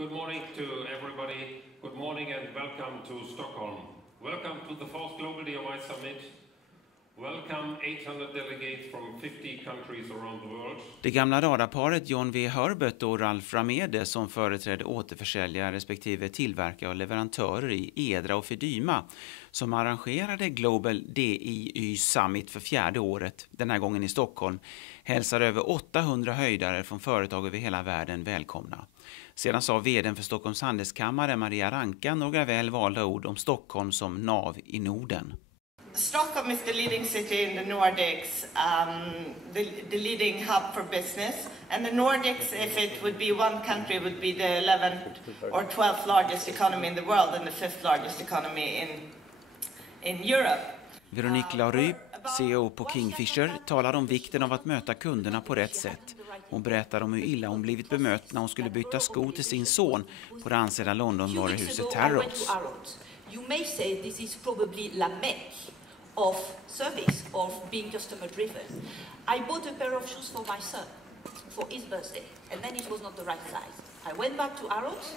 Good morning to everybody. Good morning and welcome to Stockholm. Welcome to the fourth Global DIY Summit. Welcome 800 delegates from 50 countries around the world. Det gamla radarparet John V. Herbert och Ralf Ramede som företrädde återförsäljare respektive tillverkare och leverantörer i Edra och Fedyma som arrangerade Global DIY Summit för fjärde året, den här gången i Stockholm, hälsar över 800 höjdare från företag över hela världen välkomna. Sedan sa vdn för Stockholms handelskammare Maria Ranka några väl valda ord om Stockholm som nav i Norden. Stockholm is the leading city in the Nordics, the leading hub for business. And the Nordics, if it would be one country, would be the 11th or 12th largest economy in the world and the 5th largest economy in Europe. Veronique Larup, CEO på Kingfisher, talar om vikten av att möta kunderna på rätt sätt. Hon berättar om hur illa hon blivit bemött när hon skulle byta skor till sin son på det ansedda London-varuhuset Harrods. You may say this is probably la Mecque of service, of being customer driven. I bought a pair of shoes for my son for his birthday, and then it was not the right size. I went back to Harrods,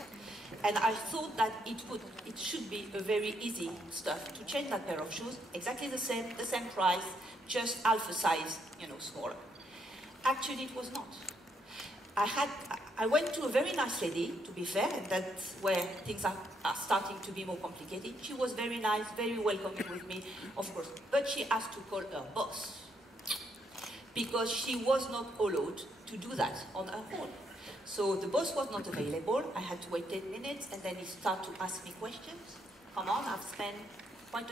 and I thought that it should be a very easy stuff to change that pair of shoes, exactly the same price, just half a size, smaller. Actually, it was not. I went to a very nice lady, to be fair, and that's where things are starting to be more complicated. She was very nice, very welcoming with me, of course, but she asked to call her boss because she was not allowed to do that on her own. So the boss was not available. I had to wait 10 minutes, and then he started to ask me questions. Come on, I've spent quite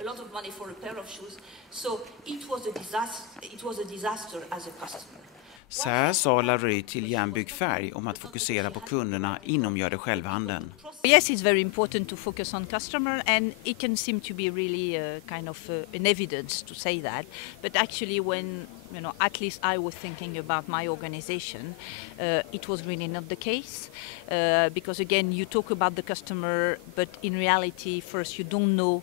a lot of money for a pair of shoes. So it was a disaster. It was a disaster as a customer. Så här sa Larry till Järn Bygg Färg om att fokusera på kunderna inom gör det själv-handeln. Yes, it's very important to focus on customer, and it can seem to be really kind of an evidence to say that. But actually, when at least I was thinking about my organization, it was really not the case. Because again, you talk about the customer, but in reality, first you don't know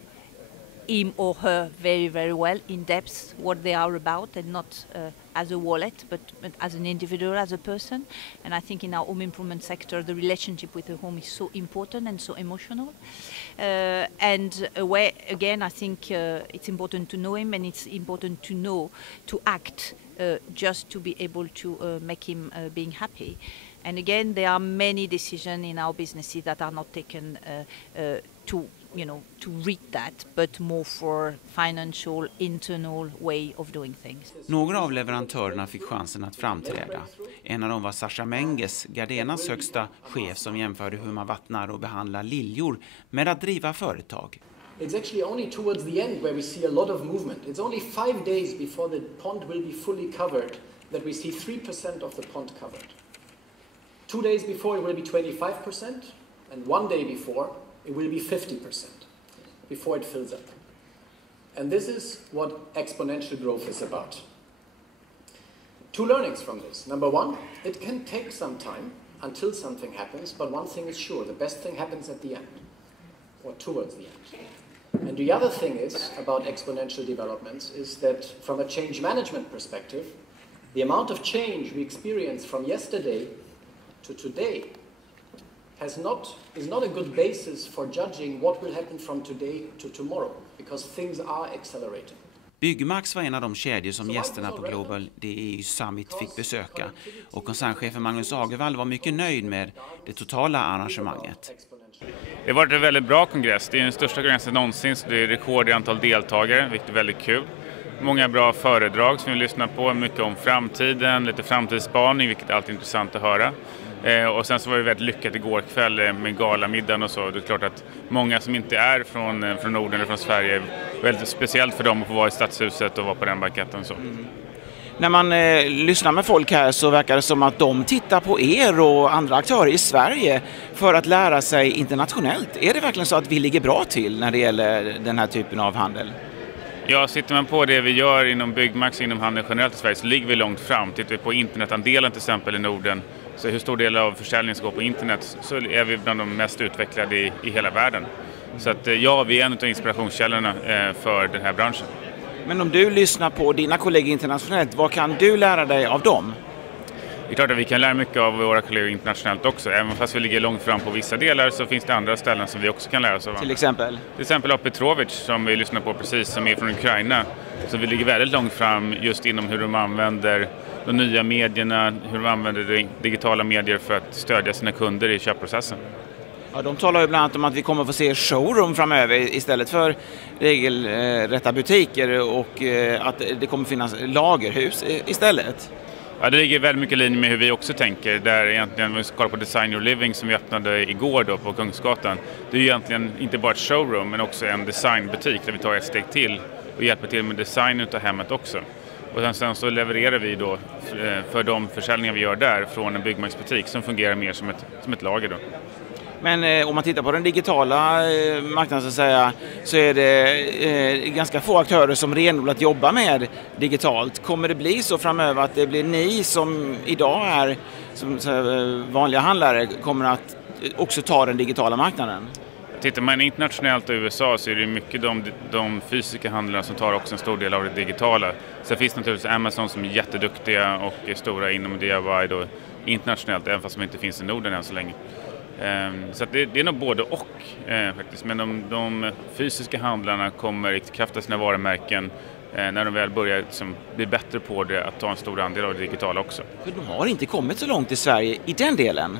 him or her very, very well in depth what they are about, and not as a wallet, but as an individual, as a person. And I think in our home improvement sector, the relationship with the home is so important and so emotional. And again, I think it's important to know him, and it's important to know to act just to be able to make him being happy. And again, there are many decisions in our businesses that are not taken to read that, but more for financial, internal way of doing things. Några av leverantörerna fick chansen att framträda. En av dem var Sasha Menges, Gardenas högsta chef, som jämförde hur man vattnar och behandlar liljor med att driva företag. It's actually only towards the end where we see a lot of movement. It's only 5 days before the pond will be fully covered that we see 3% of the pond covered. 2 days before it will be 25%, and 1 day before it will be 50% before it fills up. And this is what exponential growth is about. 2 learnings from this. Number 1, it can take some time until something happens, but one thing is sure, the best thing happens at the end, or towards the end. And the other thing is about exponential developments is that from a change management perspective, the amount of change we experience from yesterday to today is not a good basis for judging what will happen from today to tomorrow, because things are accelerating. Byggmax var en av de kedjor som gästerna på Global DIY Summit fick besöka, och koncernchefen Magnus Agervall var mycket nöjd med det totala arrangemanget. Det har varit en väldigt bra kongress. Det är den största kongressen någonsin, så det är rekord i antal deltagare, vilket är väldigt kul. Många bra föredrag som vi lyssnar på, mycket om framtiden, lite framtidsspaning, vilket är alltid intressant att höra. Och sen så var det väldigt lyckat igår kväll med galamiddagen och så. Det är klart att många som inte är från Norden eller från Sverige, är väldigt speciellt för dem att få vara i Stadshuset och vara på den banketten och så. När man lyssnar med folk här så verkar det som att de tittar på er och andra aktörer i Sverige för att lära sig internationellt. Är det verkligen så att vi ligger bra till när det gäller den här typen av handel? Ja, sitter man på det vi gör inom Byggmax, inom handeln generellt i Sverige, så ligger vi långt fram. Tittar vi på internetandelen till exempel i Norden, så hur stor del av försäljningen ska gå på internet, så är vi bland de mest utvecklade i hela världen. Så att ja, vi är en av inspirationskällorna för den här branschen. Men om du lyssnar på dina kollegor internationellt, vad kan du lära dig av dem? Det är klart att vi kan lära mycket av våra kollegor internationellt också. Även fast vi ligger långt fram på vissa delar så finns det andra ställen som vi också kan lära oss av. Till exempel? Till exempel av Petrovic som vi lyssnar på precis, som är från Ukraina. Så vi ligger väldigt långt fram just inom hur de använder de nya medierna, hur de använder digitala medier för att stödja sina kunder i köpprocessen. Ja, de talar ju bland annat om att vi kommer att få se showroom framöver istället för regelrätta butiker och att det kommer finnas lagerhus istället. Ja, det ligger väldigt mycket i linje med hur vi också tänker. Där egentligen, om vi ska kolla på Design Your Living som vi öppnade igår då på Kungsgatan. Det är egentligen inte bara ett showroom men också en designbutik där vi tar ett steg till och hjälper till med design av hemmet också. Och sen så levererar vi då för de försäljningar vi gör där från en byggmarknadsbutik som fungerar mer som ett lager då. Men om man tittar på den digitala marknaden så är det ganska få aktörer som renodlat jobbar med digitalt. Kommer det bli så framöver att det blir ni som idag är som vanliga handlare kommer att också ta den digitala marknaden? Tittar man internationellt i USA så är det mycket de fysiska handlarna som tar också en stor del av det digitala. Sen finns det naturligtvis Amazon som är jätteduktiga och är stora inom DIY då, internationellt, även fast de inte finns i Norden än så länge. Så att det är nog både och faktiskt. Men de fysiska handlarna kommer riktigt krafta sina varumärken när de väl börjar bli bättre på det att ta en stor andel av det digitala också. För de har inte kommit så långt i Sverige i den delen?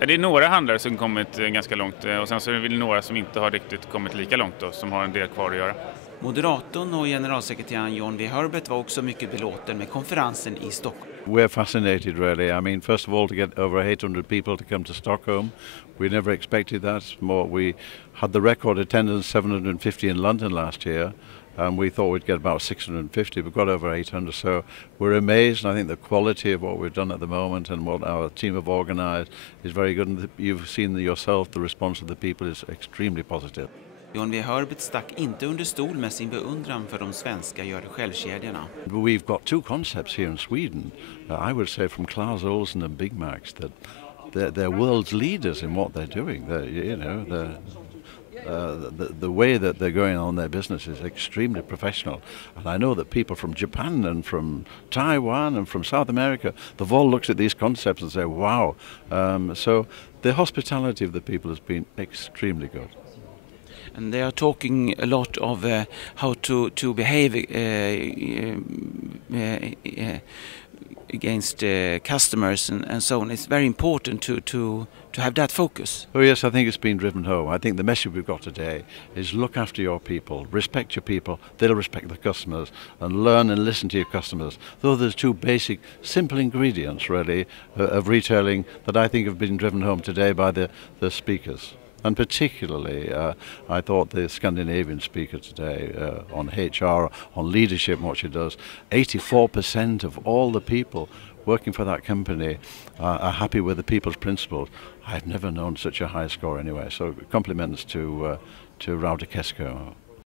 Ja, det är några handlare som kommit ganska långt och sen så är det väl några som inte har riktigt kommit lika långt då, som har en del kvar att göra. Moderatorn och generalsekreteraren Järn Bygg Färg var också mycket belåten med konferensen i Stockholm. We're fascinated really. I mean, first of all, to get over 800 people to come to Stockholm. We never expected that. We had the record attendance 750 in London last year. And we thought we'd get about 650. We got over 800, so we're amazed. And I think the quality of what we've done at the moment and what our team have organised is very good. And you've seen yourself, the response of the people is extremely positive. Järn Bygg Färg stack inte under stol med sin beundran för de svenska gör-det-själv-kedjorna. We've got two concepts here in Sweden. I would say from Clas Ohlson and Big Max that they're world's leaders in what they're doing. The way that they're going on their business is extremely professional. And I know that people from Japan and from Taiwan and from South America, they've all looked at these concepts and say, wow. So the hospitality of the people has been extremely good. And they are talking a lot of how to behave against customers and so on. It's very important to have that focus. Oh yes, I think it's been driven home. I think the message we've got today is look after your people, respect your people, they'll respect the customers, and learn and listen to your customers. Though there's two basic, simple ingredients really of retailing that I think have been driven home today by the speakers. And particularly, I thought the Scandinavian speaker today on HR, on leadership, what she does, 84% of all the people working for that company are happy with the people's principles. I've never known such a high score anyway, so compliments to Rauda Kesko.